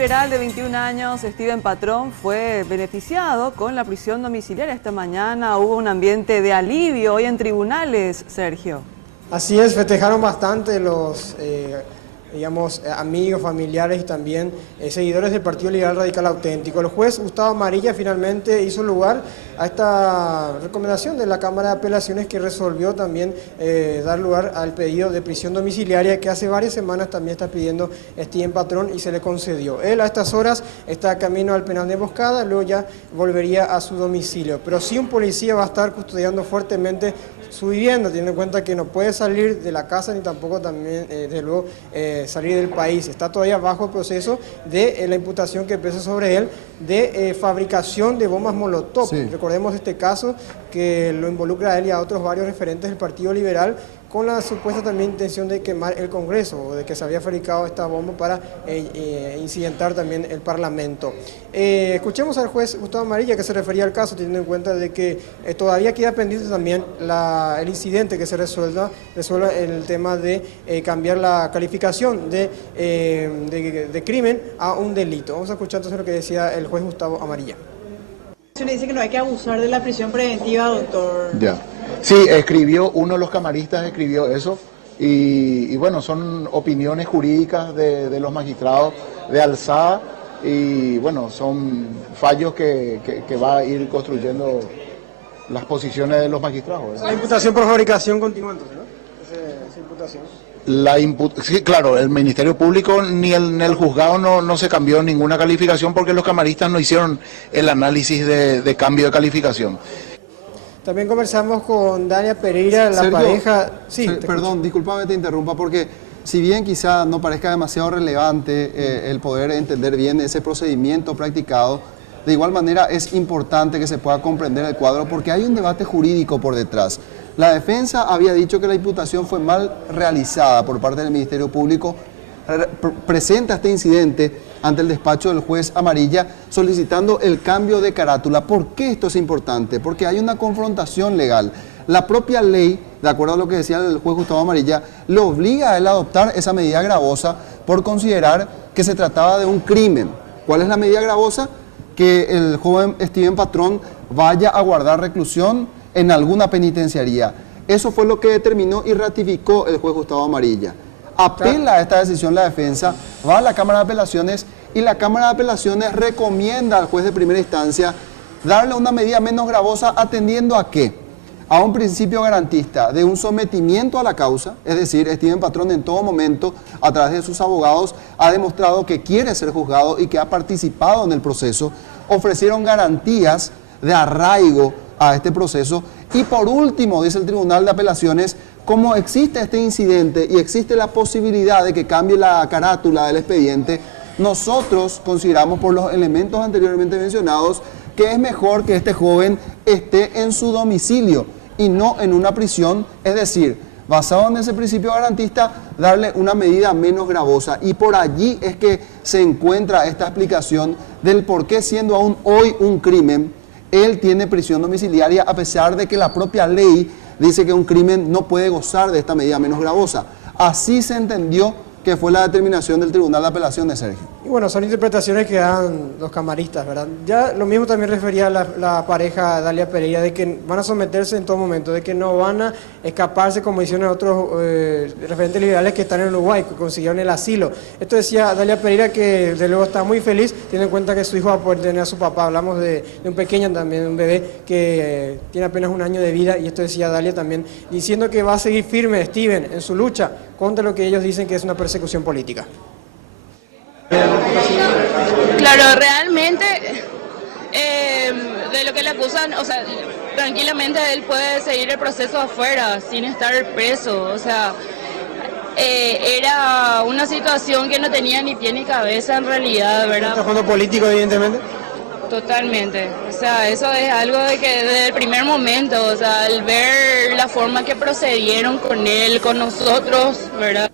liberal de 21 años, Steven Patrón, fue beneficiado con la prisión domiciliaria. Esta mañana hubo un ambiente de alivio hoy en tribunales, Sergio. Así es, festejaron bastante los amigos, familiares y también seguidores del Partido Liberal Radical Auténtico. El juez Gustavo Amarilla finalmente hizo lugar a esta recomendación de la Cámara de Apelaciones, que resolvió también dar lugar al pedido de prisión domiciliaria que hace varias semanas también está pidiendo Steven Patrón, y se le concedió. Él a estas horas está camino al penal de Emboscada, luego ya volvería a su domicilio. Pero sí, un policía va a estar custodiando fuertemente su vivienda, teniendo en cuenta que no puede salir de la casa ni tampoco también, desde luego, salir del país. Está todavía bajo el proceso de la imputación que pesa sobre él de fabricación de bombas Molotov. Sí. Recordemos este caso que lo involucra a él y a otros varios referentes del Partido Liberal, con la supuesta también intención de quemar el Congreso, o de que se había fabricado esta bomba para incidentar también el Parlamento. Escuchemos al juez Gustavo Amarilla, que se refería al caso, teniendo en cuenta de que todavía queda pendiente también el incidente, que se resuelva el tema de cambiar la calificación de crimen a un delito. Vamos a escuchar entonces lo que decía el juez Gustavo Amarilla. Se le dice que no hay que abusar de la prisión preventiva, doctor. Ya. Sí, uno de los camaristas escribió eso, y bueno, son opiniones jurídicas de los magistrados de alzada, y bueno, son fallos que va a ir construyendo las posiciones de los magistrados, ¿verdad? La imputación por fabricación continúa entonces, ¿no? Esa imputación. Sí, claro, el Ministerio Público ni el juzgado no se cambió ninguna calificación, porque los camaristas no hicieron el análisis de cambio de calificación. También conversamos con Dalia Pereira, la Sergio, pareja... Sí, perdón, discúlpame que te interrumpa, porque si bien quizá no parezca demasiado relevante el poder entender bien ese procedimiento practicado, de igual manera es importante que se pueda comprender el cuadro, porque hay un debate jurídico por detrás. La defensa había dicho que la imputación fue mal realizada por parte del Ministerio Público, presenta este incidente ante el despacho del juez Amarilla solicitando el cambio de carátula. ¿Por qué esto es importante? Porque hay una confrontación legal. La propia ley, de acuerdo a lo que decía el juez Gustavo Amarilla, le obliga a él a adoptar esa medida gravosa por considerar que se trataba de un crimen. ¿Cuál es la medida gravosa? Que el joven Steven Patrón vaya a guardar reclusión en alguna penitenciaría. Eso fue lo que determinó y ratificó el juez Gustavo Amarilla. Apela a esta decisión la defensa, va a la Cámara de Apelaciones, y la Cámara de Apelaciones recomienda al juez de primera instancia darle una medida menos gravosa, atendiendo a qué? A un principio garantista de un sometimiento a la causa, es decir, Steven Patrón en todo momento, a través de sus abogados, ha demostrado que quiere ser juzgado y que ha participado en el proceso. Ofrecieron garantías de arraigo a este proceso, y por último, dice el Tribunal de Apelaciones, como existe este incidente y existe la posibilidad de que cambie la carátula del expediente, nosotros consideramos, por los elementos anteriormente mencionados, que es mejor que este joven esté en su domicilio y no en una prisión, es decir, basado en ese principio garantista, darle una medida menos gravosa. Y por allí es que se encuentra esta explicación del por qué, siendo aún hoy un crimen, él tiene prisión domiciliaria, a pesar de que la propia ley dice que un crimen no puede gozar de esta medida menos gravosa. Así se entendió que fue la determinación del Tribunal de Apelaciones, Sergio. Y bueno, son interpretaciones que dan los camaristas, ¿verdad? Ya lo mismo también refería la pareja Dalia Pereira, de que van a someterse en todo momento, de que no van a escaparse, como hicieron otros referentes liberales que están en Uruguay, que consiguieron el asilo. Esto decía Dalia Pereira, que de luego está muy feliz, teniendo en cuenta que su hijo va a poder tener a su papá. Hablamos de un pequeño también, de un bebé que tiene apenas un año de vida, y esto decía Dalia también, diciendo que va a seguir firme Steven en su lucha contra lo que ellos dicen que es una persecución política. Claro, realmente de lo que le acusan, o sea, tranquilamente él puede seguir el proceso afuera sin estar preso, o sea, era una situación que no tenía ni pie ni cabeza en realidad, ¿verdad? ¿Está jugando político, evidentemente? Totalmente, o sea, eso es algo de que desde el primer momento, o sea, al ver la forma que procedieron con él, con nosotros, ¿verdad?